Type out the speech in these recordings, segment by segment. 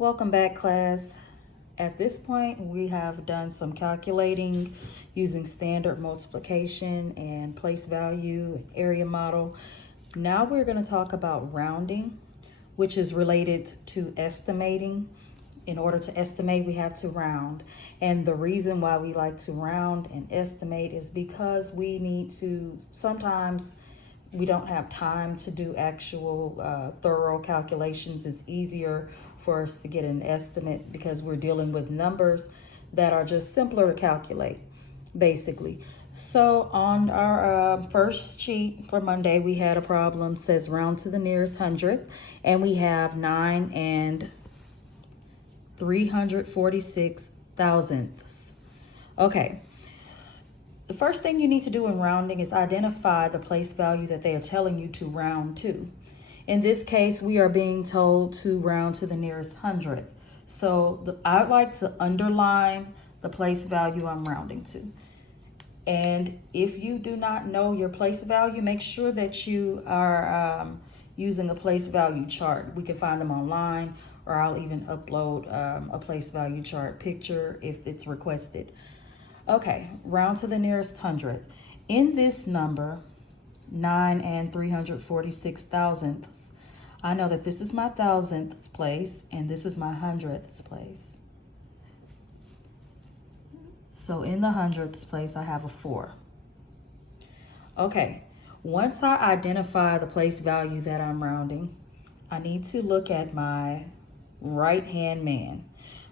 Welcome back, class. At this point, we have done some calculating using standard multiplication and place value and area model. Now we're going to talk about rounding, which is related to estimating. In order to estimate, we have to round. And the reason why we like to round and estimate is because we need to, sometimes we don't have time to do actual thorough calculations. It's easier for us to get an estimate because we're dealing with numbers that are just simpler to calculate, basically. So on our first sheet for Monday, we had a problem, says round to the nearest hundredth, and we have 9 and 346 thousandths. Okay. The first thing you need to do in rounding is identify the place value that they are telling you to round to. In this case, we are being told to round to the nearest hundredth. So I'd like to underline the place value I'm rounding to. And if you do not know your place value, make sure that you are using a place value chart. We can find them online, or I'll even upload a place value chart picture if it's requested. Okay, round to the nearest hundredth. In this number, 9 and 346 thousandths, I know that this is my thousandths place and this is my hundredths place. So in the hundredths place, I have a 4. Okay, once I identify the place value that I'm rounding, I need to look at my right-hand man.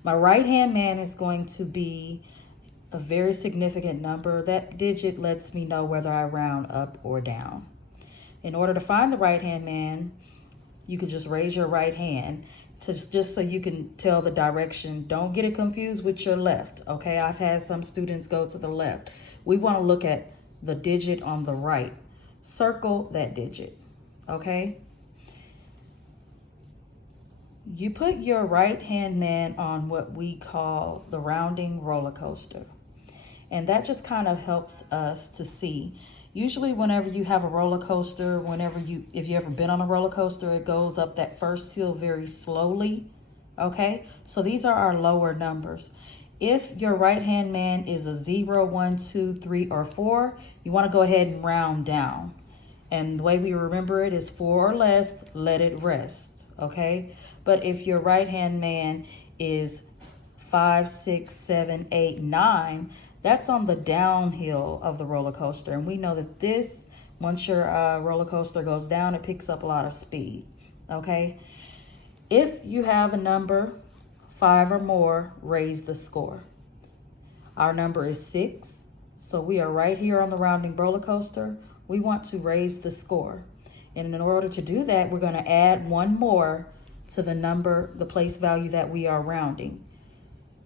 My right-hand man is going to be a very significant number. That digit lets me know whether I round up or down. In order to find the right-hand man, you can just raise your right hand just so you can tell the direction. Don't get it confused with your left, okay? I've had some students go to the left. We want to look at the digit on the right. Circle that digit, okay? You put your right-hand man on what we call the rounding roller coaster. And that just kind of helps us to see. Usually whenever you have a roller coaster, if you ever been on a roller coaster, it goes up that first hill very slowly, okay? So these are our lower numbers. If your right-hand man is a 0, 1, 2, 3, or 4, you want to go ahead and round down. And the way we remember it is 4 or less, let it rest, okay? But if your right-hand man is 5, 6, 7, 8, 9, that's on the downhill of the roller coaster. And we know that once your roller coaster goes down, it picks up a lot of speed, okay? If you have a number 5 or more, raise the score. Our number is 6, so we are right here on the rounding roller coaster. We want to raise the score. And in order to do that, we're going to add one more to the place value that we are rounding.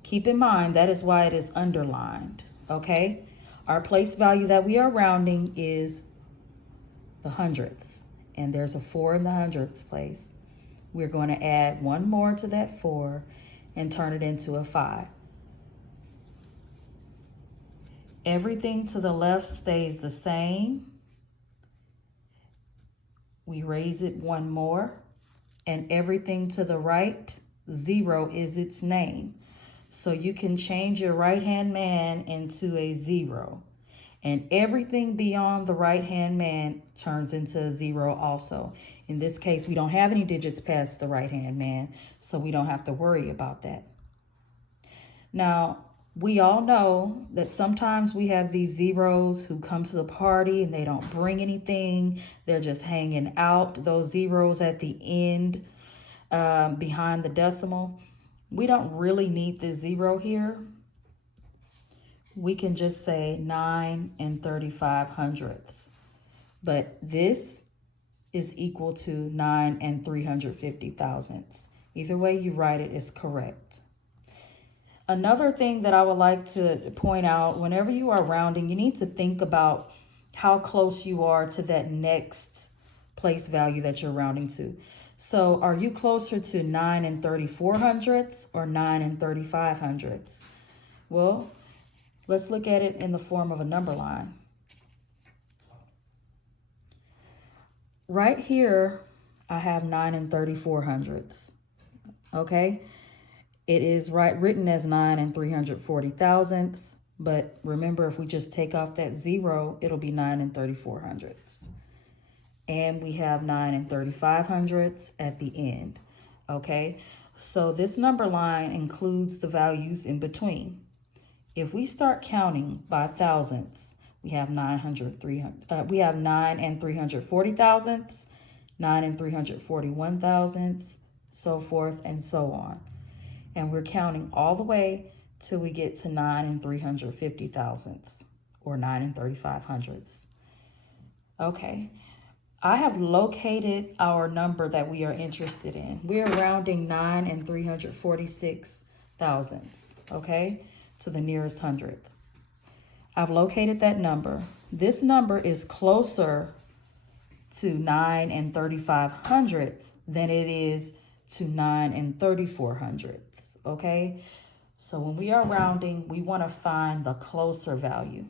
Keep in mind, that is why it is underlined, okay? Our place value that we are rounding is the hundredths, and there's a 4 in the hundredths place. We're going to add one more to that 4 and turn it into a 5. Everything to the left stays the same. We raise it one more, and everything to the right, 0 is its name. So you can change your right-hand man into a 0. And everything beyond the right-hand man turns into a 0 also. In this case, we don't have any digits past the right-hand man, so we don't have to worry about that. Now, we all know that sometimes we have these zeros who come to the party and they don't bring anything. They're just hanging out. Those zeros at the end behind the decimal. We don't really need the 0 here. We can just say 9 and 35 hundredths. But this is equal to 9 and 350 thousandths. Either way you write it is correct. Another thing that I would like to point out, whenever you are rounding, you need to think about how close you are to that next place value that you're rounding to. So are you closer to 9 and 34 hundredths or 9 and 35 hundredths? Well, let's look at it in the form of a number line. Right here, I have 9 and 34 hundredths, okay? It is written as 9 and 340 thousandths, but remember, if we just take off that 0, it'll be 9 and 34 hundredths. And we have 9 and 35 hundredths at the end, okay? So this number line includes the values in between. If we start counting by thousandths, we have 9 and 340 thousandths, 9 and 341 thousandths, so forth and so on. And we're counting all the way till we get to 9 and 350 thousandths, or 9 and 35 hundredths. Okay, I have located our number that we are interested in. We are rounding 9 and 346 thousandths, okay, to the nearest hundredth. I've located that number. This number is closer to 9 and 35 hundredths than it is to 9 and 34 hundredths, okay? So when we are rounding, we want to find the closer value.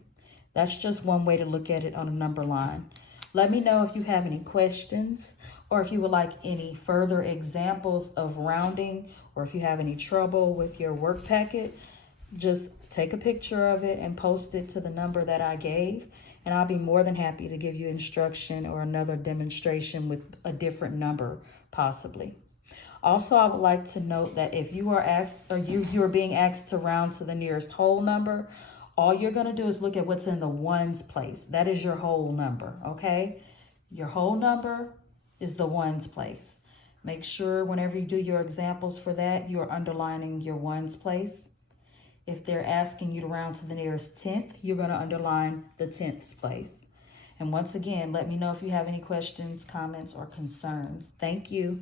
That's just one way to look at it on a number line. Let me know if you have any questions, or if you would like any further examples of rounding, or if you have any trouble with your work packet. Just take a picture of it and post it to the number that I gave, and I'll be more than happy to give you instruction or another demonstration with a different number, possibly. Also, I would like to note that if you are asked, or you are being asked to round to the nearest whole number, all you're going to do is look at what's in the ones place. That is your whole number, okay? Your whole number is the ones place. Make sure whenever you do your examples for that, you're underlining your ones place. If they're asking you to round to the nearest tenth, you're going to underline the tenths place. And once again, let me know if you have any questions, comments, or concerns. Thank you.